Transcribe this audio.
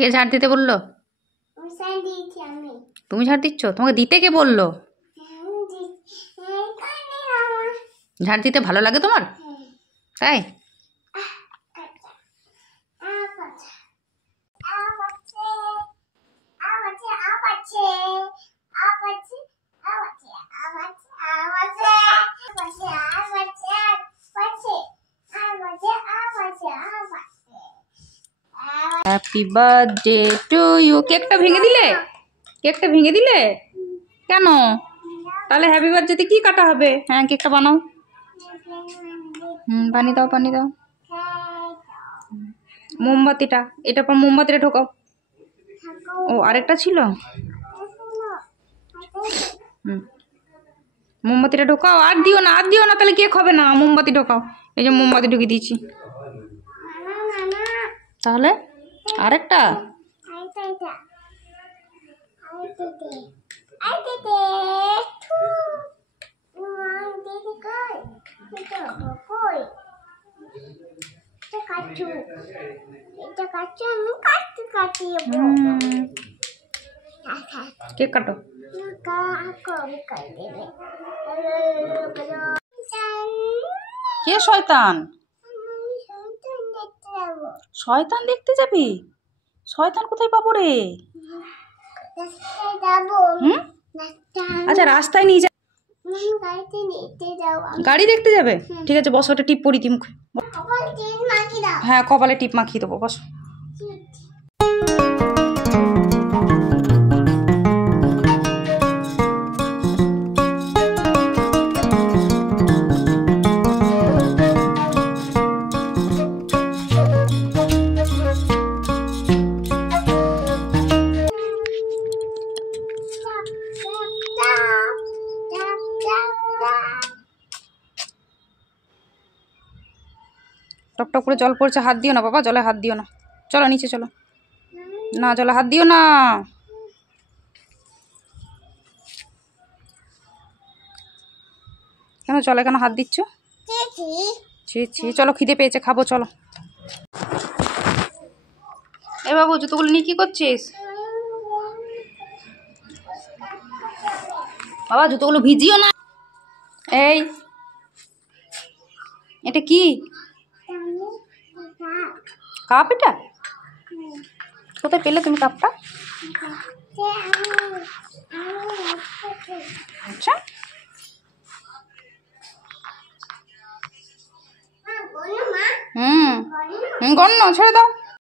কে ঝাড় দিতে বললো? তুমি ঝাড় দিচ্ছ? তোমাকে দিতে কে বললো? ঝাড় দিতে ভালো লাগে তোমার? তাই? Happy birthday to you. কেকটা ভেঙে দিলে? কেকটা ভেঙে দিলে কেন? তাহলে হ্যাপি বার্থডেতে কি কাটা হবে? হ্যাঁ, কেকটা বানাও। পানি দাও, পানি দাও। মোমবাতিটা, এটা পর মোমবাতিটা ঢোকাও। ও আরেকটা ছিল। মোমবাতিটা ঢোকাও। আর দিও না, আর দিও না, তাহলে কেক হবে না। মোমবাতি ঢোকাও। এই যে মোমবাতি ঢুকিয়ে দিয়েছি। তাহলে আরেকটা। কেক কাটো। কে শয়তান? শয়তান দেখতে যাবি? শয়তান কোথায় পাবো রে? আচ্ছা, রাস্তায় নিয়ে যা। গাড়ি দেখতে যাবে? ঠিক আছে, বসো। ওটা টিপ পরি দি মুখে। হ্যাঁ, কপালে টিপ মাখিয়ে দেবো, বসো। টকটক করে জল পড়ছে, হাত দিও না বাবা, জলে হাত দিও না। চলো নিচে চলো। না, জলে হাত দিও না। কেন জলে কেন হাত দিচ্ছ? ছি, চলো, খিদে পেয়েছে, খাবো, চলো। এ বাবু, জুতোগুলো নিয়ে কি করছিস? বাবা, জুতোগুলো ভিজিও না। এই, এটা কি কাপ? এটা কোথায় পেলে তুমি কাপটা? আচ্ছা, গণ্য, ছেড়ে দাও।